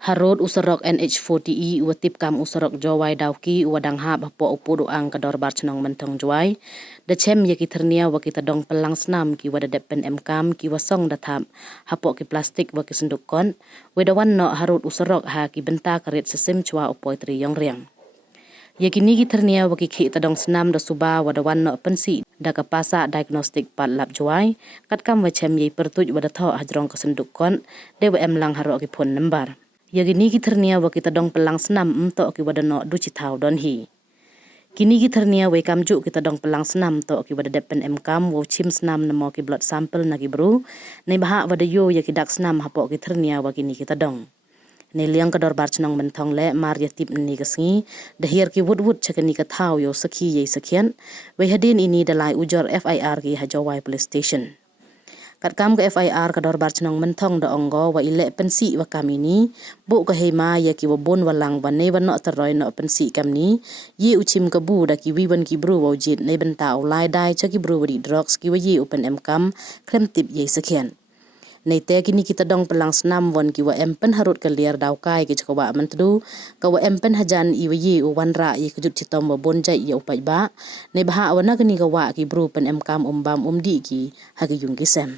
Rood usarok NH40E watip kam usarok jawai dauki wadang hab hapo upudu ang kador barchnong Mynthong jawai. Da chem ya ki thyrnia wa ki tadong pynlang snaam ki wada depen emkam ki wasong dathap hapo ki plastik wa ki senduk kon. Wedawan no harud usarok ha ki benta karit sesim chua upoi tri yong riang. Ya kini ki thyrnia wa ki tadong snaam da suba wadawan no pensi da kapasa diagnostik pat lab jawai. Kat kam wa chem ye pertuj wada tho hajrong ka senduk kon dewa emlang haro ki phone number. Ya gini ki thyrnia wa kita dong pelang snaam to ki wada no du chithau don hi. Kini ki thyrnia wa kam ju kita dong pelang snaam to ki wada depen emkam wa chim snaam namo ki blood sample na ki bru. Nei baha wada yo ya ki dak snaam hapo ki thyrnia wa kini kita dong. Nei liang kador barchnong Mynthong le mar ya tip ni kasngi dahir ki wud chakani ka thau yo sakhi ye sakhian. Wa hadin ini dalai ujor FIR ki hajawai police station. Kat kam ke FIR kador barchnong Mynthong da onggo wa ile pensi wa kam ini bu ka hema ya ki wabon walang wa nei no teroi no pensi kam ni ye uchim ka bu da ki wiwan ki bru wa jit nei benta ulai dai cha ki bru wadi drugs ki wa ye open em kam klem tip ye sakhian nei te kini kita dong pelang snaam won ki wa empen harut ka liar dau kai ki chkawa Myntdu ka wa empen hajan i wa ye wan ra ye kujut chitom wa bon jai ye upai ba nei baha wana kini ka wa ki bru pen em kam bam di ki ha ki yung ki sem.